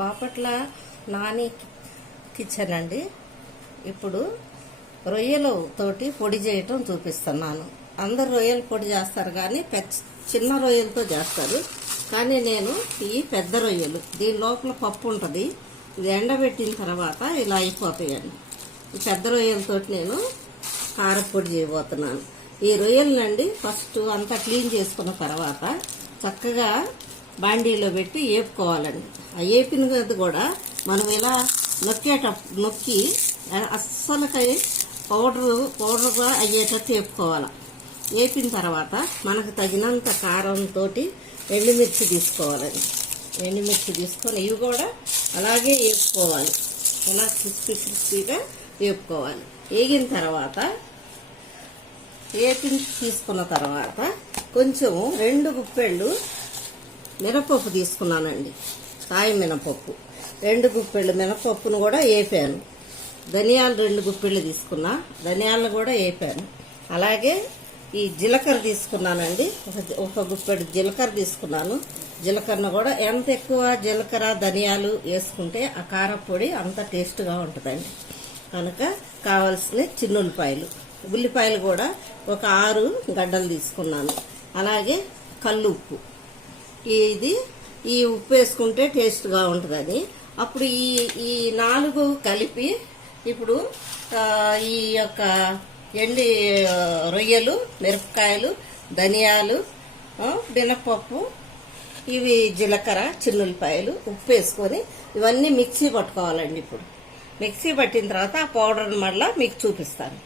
Bapatla Nani kitchen అండి. ఇప్పుడు రొయ్యలు తోటి పొడి చేయటం చూపిస్తున్నాను. అందరు రొయ్యలు పొడి చేస్తారు కానీ చిన్న రొయ్యలతో చేస్తారు. కానీ నేను ఈ పెద్ద రొయ్యలు, దీని లోపల పప్పు ఉంటుంది, ఇది ఎండబెట్టిన తర్వాత ఇలా అయిపోతాయండి. ఈ పెద్ద రొయ్యలతోటి నేను కారపొడి చేయబోతున్నాను. ఈ రొయ్యలనండి ఫస్ట్ అంతా క్లీన్ చేసుకున్న తర్వాత చక్కగా బాండీలో పెట్టి వేపుకోవాలండి. ఆ వేపినది కూడా మనం ఇలా నొక్కి అస్సలకై పౌడర్గా అయ్యేటట్టు వేపుకోవాలి. వేపిన తర్వాత మనకు తగినంత కారంతో ఎండుమిర్చి తీసుకోవాలండి. ఎండుమిర్చి తీసుకొని ఇవి కూడా అలాగే వేపుకోవాలి. ఇలా క్రిస్పీగా వేపుకోవాలి. వేగిన తర్వాత తీసుకున్న తర్వాత కొంచెం 2 గుప్పెళ్ళు మినపప్పు తీసుకున్నానండి. సాయి మినపప్పు 2 గుప్పెళ్ళు మినపప్పును కూడా వేపాను. ధనియాలు 2 గుప్పెళ్ళు తీసుకున్నా, ధనియాలను కూడా వేపాను. అలాగే ఈ జీలకర్ర తీసుకున్నానండి, ఒక గుప్పెడు జీలకర్ర తీసుకున్నాను. జీలకర్రను కూడా ఎంత ఎక్కువ జీలకర్ర ధనియాలు వేసుకుంటే ఆ కారపొడి అంత టేస్ట్గా ఉంటుందండి. కనుక కావాల్సిన ఉల్లిపాయలు కూడా ఒక 6 గడ్డలు తీసుకున్నాను. అలాగే కల్లుప్పు, ఈ ఉప్పు వేసుకుంటే టేస్ట్గా ఉంటుందని. అప్పుడు ఈ 4 కలిపి ఇప్పుడు ఈ యొక్క ఎండి రొయ్యలు, మిరపకాయలు, ధనియాలు, మినపప్పు, ఇవి జీలకర్ర, చిన్నుల్లిపాయలు, ఉప్పు వేసుకొని ఇవన్నీ మిక్సీ పట్టుకోవాలండి. ఇప్పుడు మిక్సీ పట్టిన తర్వాత ఆ పౌడర్ని మళ్ళీ మీకు చూపిస్తాను.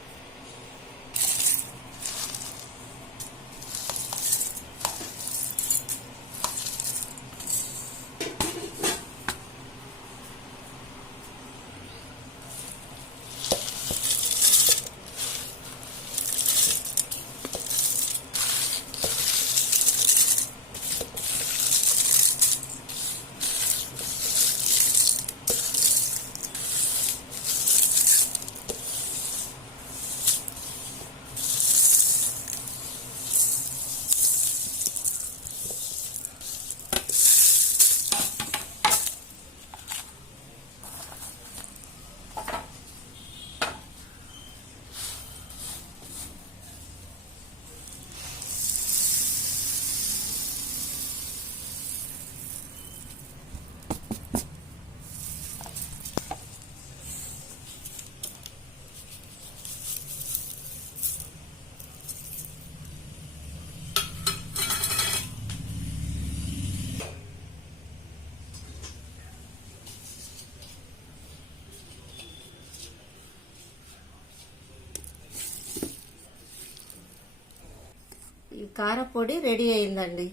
ఈ కారపొడి రెడీ అయిందండి.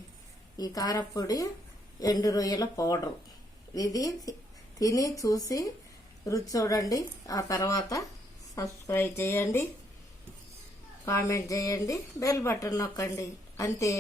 ఈ కారపొడి ఎండు రొయ్యల పౌడర్. ఇది తిని చూసి రుచి చూడండి. ఆ తర్వాత సబ్స్క్రైబ్ చేయండి, కామెంట్ చేయండి, బెల్ బటన్ నొక్కండి. అంతే.